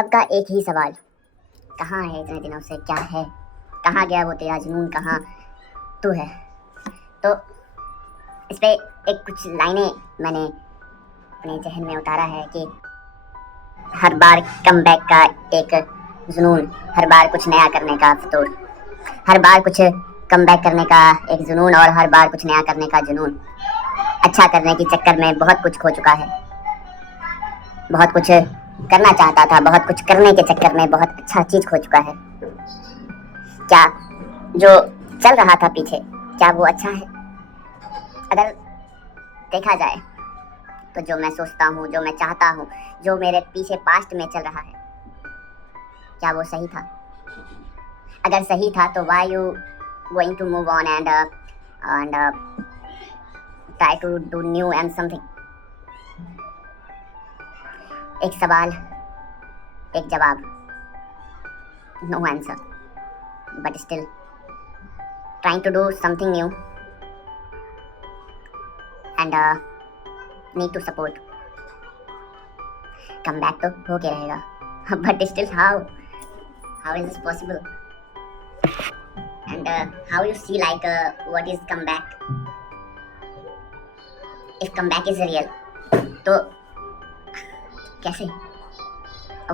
सबका एक ही सवाल, कहाँ है इतने दिनों से, क्या है, कहाँ गया वो तेरा जुनून, कहाँ तू है। तो इस पे एक कुछ लाइनें मैंने अपने जहन में उतारा है कि हर बार कमबैक का एक जुनून, हर बार कुछ नया करने का फितूर, हर बार कुछ कमबैक करने का एक जुनून और हर बार कुछ नया करने का जुनून। अच्छा करने के चक्कर में बहुत कुछ खो चुका है, बहुत कुछ करना चाहता था, बहुत कुछ करने के चक्कर में बहुत अच्छा चीज खो चुका है। क्या जो चल रहा था पीछे, क्या वो अच्छा है? अगर देखा जाए तो जो मैं सोचता हूँ, जो मैं चाहता हूँ, जो मेरे पीछे पास्ट में चल रहा है, क्या वो सही था? अगर सही था तो why you going to move on and try to do new and something? एक सवाल, एक जवाब, no answer, but still trying to do something new and need to support. Come back तो हो के रहेगा, but still how is this possible? And how you see like what is comeback? If comeback is real, तो कैसे?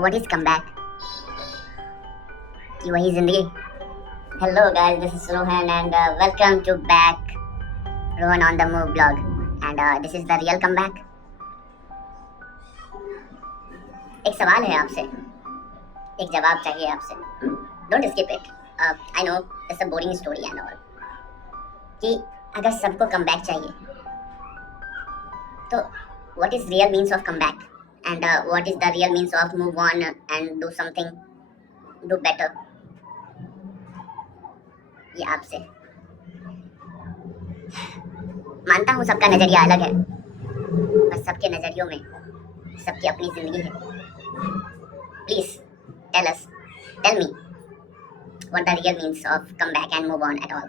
What is comeback? कि वही जिंदगी? Hello guys, this is Rohan and welcome to back Rohan on the Move blog and this is the real comeback. एक सवाल है आपसे, एक जवाब चाहिए आपसे. Don't skip it. I know it's a boring story and all. कि अगर सबको comeback चाहिए, तो what is real means of comeback and what is the real means of move on and do something, do better? ये आपसे मानता हूँ सबका नजरिया अलग है, बस सबके नजरियों में सबकी अपनी जिंदगी है. Please tell me what the real means of come back and move on at all.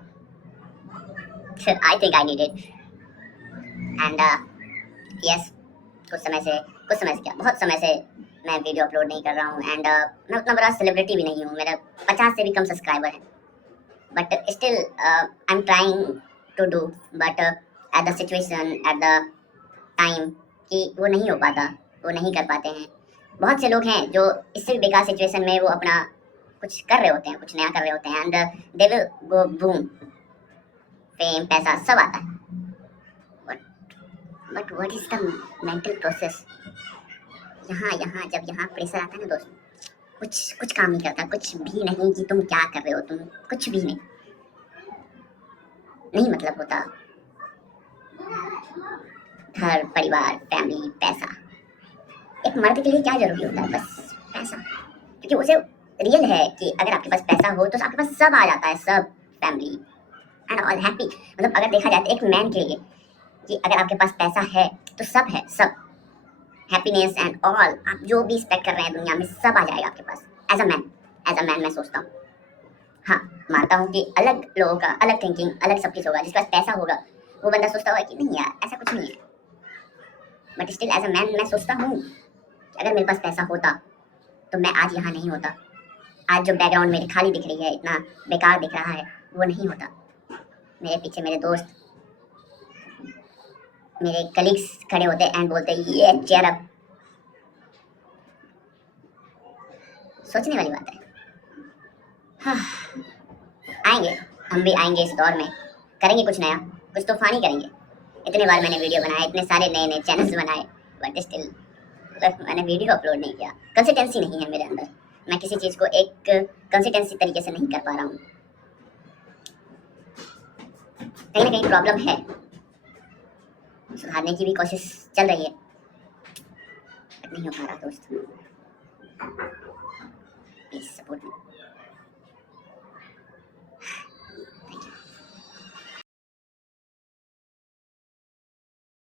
I think I need it and yes, कुछ समय से क्या, बहुत समय से मैं वीडियो अपलोड नहीं कर रहा हूँ एंड मैं उतना बड़ा सेलिब्रिटी भी नहीं हूँ, मेरा 50 से भी कम सब्सक्राइबर हैं, but still I am trying to do but at the situation, at the time कि वो नहीं हो पाता, वो नहीं कर पाते हैं. बहुत से लोग हैं जो इससे भी बेकार सिचुएशन में वो अपना कुछ कर रहे होते हैं, कुछ नया कर रहे होते हैं and they will go boom, fame, पैसा सब आता है, but what is the mental process? यहाँ जब यहाँ प्रेशर आता है ना दोस्त, कुछ काम नहीं करता, कुछ भी नहीं कि तुम क्या कर रहे हो, तुम कुछ भी नहीं मतलब होता. घर, परिवार, फैमिली, पैसा. एक मर्द के लिए क्या जरूरी होता है? बस पैसा. क्योंकि उसे रियल है कि अगर आपके पास पैसा हो तो आपके पास सब आ जाता है, सब, फैमिली एंड ऑल, हैप्पी. मतलब अगर देखा जाए तो एक मैन के लिए कि अगर आपके पास पैसा है तो सब है, सब, हैप्पीनेस एंड ऑल, आप जो भी एक्सपेक्ट कर रहे हैं दुनिया में सब आ जाएगा आपके पास. एज अ मैन मैं सोचता हूँ. हाँ, मानता हूँ कि अलग लोगों का अलग थिंकिंग, अलग सब कुछ होगा. जिसके पास पैसा होगा वो बंदा सोचता होगा कि नहीं यार ऐसा कुछ नहीं है, but still as a man मैं सोचता हूँ कि अगर मेरे पास पैसा होता तो मैं आज यहाँ नहीं होता. आज जो बैकग्राउंड मेरी खाली दिख रही है, इतना बेकार दिख रहा है, वो नहीं होता. मेरे पीछे मेरे दोस्त, मेरे कलीग्स खड़े होते एंड बोलते ये चेयर अप. सोचने वाली बात है. हाँ, आएंगे, हम भी आएंगे इस दौर में, करेंगे कुछ नया, कुछ तूफानी करेंगे. इतने बार मैंने वीडियो बनाए, इतने सारे नए चैनल्स बनाए, बट स्टिल मैंने वीडियो अपलोड नहीं किया. कंसिस्टेंसी नहीं है मेरे अंदर, मैं किसी चीज़ को एक कंसिस्टेंसी तरीके से नहीं कर पा रहा हूँ. कहीं ना कहीं प्रॉब्लम है, सुधारने की भी कोशिश चल रही है, बट नहीं हो पा रहा दोस्त. Please support me.